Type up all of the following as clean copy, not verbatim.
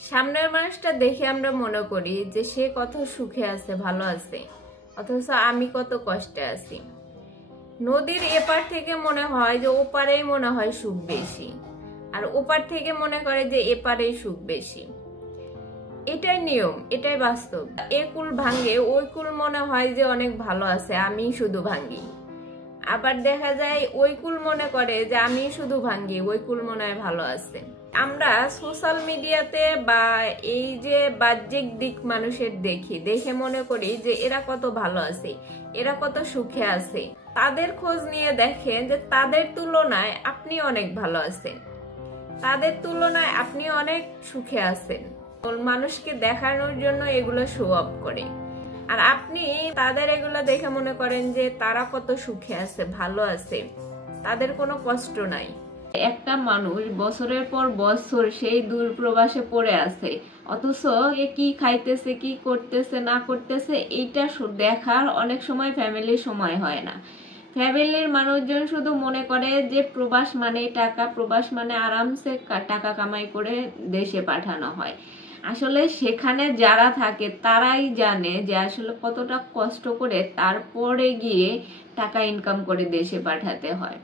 সামনের মানুষটা দেখে আমরা মনে করি যে সে কত সুখে আছে, ভালো আছে, অথচ আমি কত কষ্টে আছি। নদীর এপার থেকে মনে হয় যে ওপারেই মনে হয় সুখ বেশি, আর ওপার থেকে মনে করে যে এপারেই সুখ বেশি। এটাই নিয়ম, এটাই বাস্তব। এ কুল ভাঙ্গে ওই কুল মনে হয় যে অনেক ভালো আছে, আমি শুধু ভাঙ্গি। আবার দেখা যায় ওই কুল মনে করে যে আমি শুধু ভাঙ্গি, ওই কুল মনে হয় ভালো আছে। আমরা সোশ্যাল মিডিয়াতে বা এই যে বাহ্যিক দিক মানুষের দেখে মনে করি যে এরা কত ভালো আছে, এরা কত সুখে আছে। তাদের খোঁজ নিয়ে দেখেন যে তাদের তুলনায় আপনি অনেক ভালো আছেন, তাদের তুলনায় আপনি অনেক সুখে আছেন। মানুষকে দেখানোর জন্য এগুলো শো অফ করে, আর আপনি তাদের এগুলো দেখে মনে করেন যে তারা কত সুখে আছে, ভালো আছে, তাদের কোনো কষ্ট নাই। একটা মানুষ বছরের পর বছর সেই দূর প্রবাসে পড়ে আছে, অথচ এ কি খাইতেছে, কি করতেছে না করতেছে, এইটা দেখার অনেক সময় ফ্যামিলির সময় হয় না। ফ্যামিলির মানুষজন শুধু মনে করে যে প্রবাস মানে টাকা, প্রবাস মানে আরামসে টাকা কামাই করে দেশে পাঠানো হয়। আসলে সেখানে যারা থাকে তারাই জানে যে আসলে কতটা কষ্ট করে তারপরে গিয়ে টাকা ইনকাম করে দেশে পাঠাতে হয়।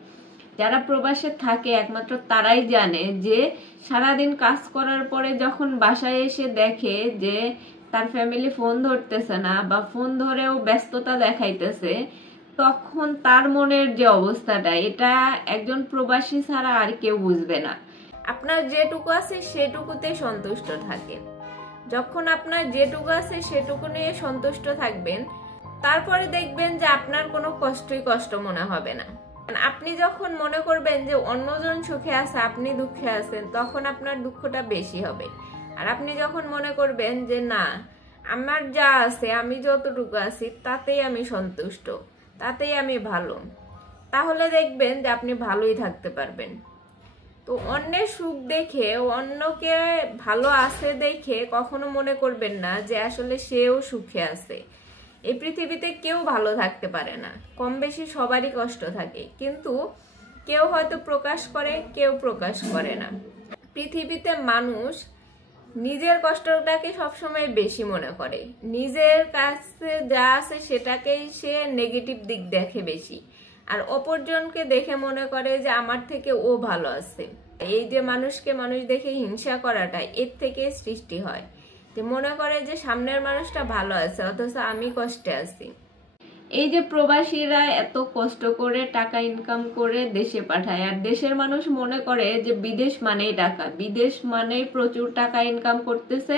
যারা প্রবাসে থাকে একমাত্র তারাই জানে যে সারাদিন কাজ করার পরে যখন বাসায় এসে দেখে যে তার ফ্যামিলি ফোন ধরতেছে না বা ফোন ধরেও ব্যস্ততা দেখাইতেছে, তখন তার মনের যে অবস্থাটা, এটা একজন প্রবাসী ছাড়া আর কেউ বুঝবে না। আপনার যেটুকু আছে সেটুকুতে সন্তুষ্ট থাকেন। যখন আপনার যেটুকু আছে সেটুকু নিয়ে সন্তুষ্ট থাকবেন, তারপরে দেখবেন যে আপনার কোনো কষ্ট মনে হবে না। আপনি যখন মনে করবেন যে অন্যজন সুখে আছে, আপনি দুঃখে আছেন, তখন আপনার দুঃখটা বেশি হবে। আর আপনি যখন মনে করবেন যে না, আমার যা আছে, আমি যতটুকু আছি তাতেই আমি সন্তুষ্ট, তাতেই আমি ভালো, তাহলে দেখবেন যে আপনি ভালোই থাকতে পারবেন। তো অন্যের সুখ দেখে, অন্যকে ভালো আছে দেখে কখনো মনে করবেন না যে আসলে সেও সুখে আছে। এই পৃথিবীতে কেউ ভালো থাকতে পারে না, কম বেশি সবারই কষ্ট থাকে, কিন্তু কেউ হয়তো প্রকাশ করে, কেউ প্রকাশ করে না। পৃথিবীতে মানুষ নিজের কষ্টটাকে সবসময় বেশি মনে করে, নিজের কাছে যা আছে সেটাকেই সে নেগেটিভ দিক দেখে বেশি, আর অপরজনকে দেখে মনে করে যে আমার থেকে ও ভালো আছে। এই যে মানুষকে মানুষ দেখে হিংসা করাটা, এর থেকে সৃষ্টি হয়। যে মনে করে যে সামনের মানুষটা ভালো আছে, অথচ আমি কষ্টে আছি। এই যে প্রবাসীরা এত কষ্ট করে টাকা ইনকাম করে দেশে পাঠায়, আর দেশের মানুষ মনে করে যে বিদেশ মানেই টাকা, বিদেশ মানেই প্রচুর টাকা ইনকাম করতেছে,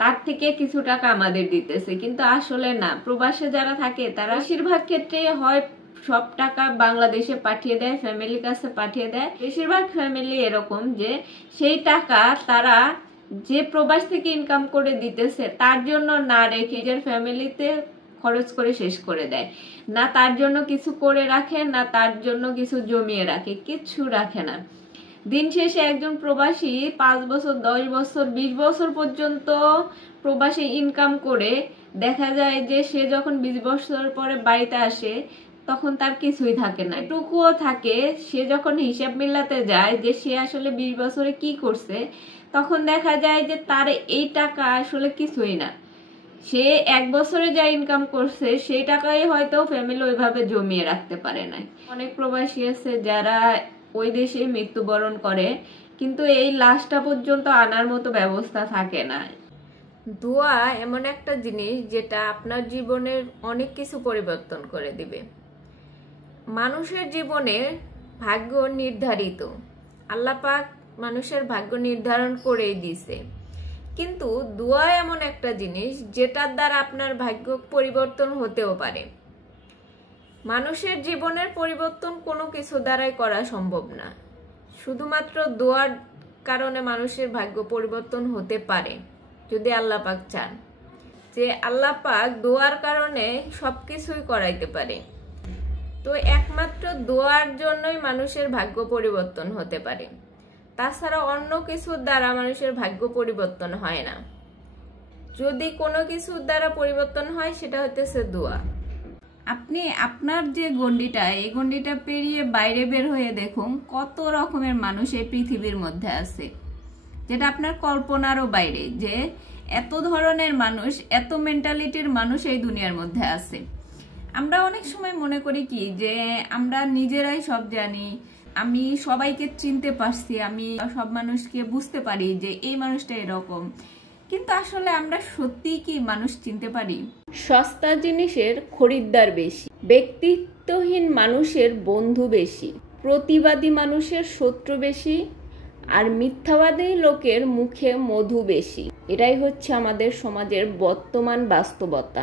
তার থেকে কিছু টাকা আমাদের দিতেছে। কিন্তু আসলে না, প্রবাসে যারা থাকে তারা বেশিরভাগ ক্ষেত্রে হয় সব টাকা বাংলাদেশে পাঠিয়ে দেয়, ফ্যামিলির কাছে পাঠিয়ে দেয়। বেশিরভাগ ফ্যামিলি এরকম যে সেই টাকা তারা যে প্রবাস থেকে ইনকাম করে দিতেছে তার জন্য না রেখে নিজের ফ্যামিলিতে খরচ করে শেষ করে দেয়। না তার জন্য কিছু করে রাখে, না তার জন্য কিছু জমিয়ে রাখে, কিচ্ছু রাখে না। দিন শেষে একজন প্রবাসী 5 বছর, 10 বছর, 20 বছর পর্যন্ত প্রবাসী ইনকাম করে দেখা যায় যে সে যখন 20 বছর পরে বাড়িতে আসে তখন তার কিছুই থাকে না। এটুকুও থাকে, সে যখন হিসাব মিলাতে যায় যে সে আসলে 20 বছরে কি করছে, তখন দেখা যায় যে তার এই টাকা আসলে কিছুই না। সে 1 বছরে যা ইনকাম করছে সেই টাকাই হয়তো ফ্যামিলি ওইভাবে জমিয়ে রাখতে পারে না। অনেক প্রবাসী আছে যারা ওই দেশে মৃত্যুবরণ করে, কিন্তু এই লাশটা পর্যন্ত আনার মতো ব্যবস্থা থাকে না। দোয়া এমন একটা জিনিস যেটা আপনার জীবনের অনেক কিছু পরিবর্তন করে দিবে। মানুষের জীবনে ভাগ্য নির্ধারিত, আল্লাহ পাক মানুষের ভাগ্য নির্ধারণ করেই দিছে, কিন্তু দোয়া এমন একটা জিনিস যেটার দ্বারা আপনার ভাগ্য পরিবর্তন হতেও পারে। মানুষের জীবনের পরিবর্তন কোনো কিছু দ্বারাই করা সম্ভব না, শুধুমাত্র দোয়ার কারণে মানুষের ভাগ্য পরিবর্তন হতে পারে যদি আল্লাহ পাক চান। যে আল্লাহ পাক দোয়ার কারণে সবকিছুই করাইতে পারে। তো একমাত্র দোয়ার জন্যই মানুষের ভাগ্য পরিবর্তন হতে পারে, তাছাড়া অন্য কিছুর দ্বারা মানুষের ভাগ্য পরিবর্তন হয় না। যদি কোনো কিছুর দ্বারা পরিবর্তন হয় সেটা হতেছে দোয়া। আপনি আপনার যে গণ্ডিটা, এই গণ্ডিটা পেরিয়ে বাইরে বের হয়ে দেখুন কত রকমের মানুষ এই পৃথিবীর মধ্যে আছে, যেটা আপনার কল্পনারও বাইরে, যে এত ধরনের মানুষ, এত মেন্টালিটির মানুষ এই দুনিয়ার মধ্যে আছে। আমরা অনেক সময় মনে করি কি যে আমরা নিজেরাই সব জানি, আমি সবাইকে চিনতে পারছি, আমি সব মানুষকে বুঝতে পারি যে এই মানুষটা এরকম, কিন্তু আসলে আমরা সত্যি কি মানুষ চিনতে পারি? সস্তা জিনিসের খরিদ্দার বেশি, ব্যক্তিত্বহীন মানুষের বন্ধু বেশি, প্রতিবাদী মানুষের শত্রু বেশি, আর মিথ্যাবাদী লোকের মুখে মধু বেশি। এটাই হচ্ছে আমাদের সমাজের বর্তমান বাস্তবতা।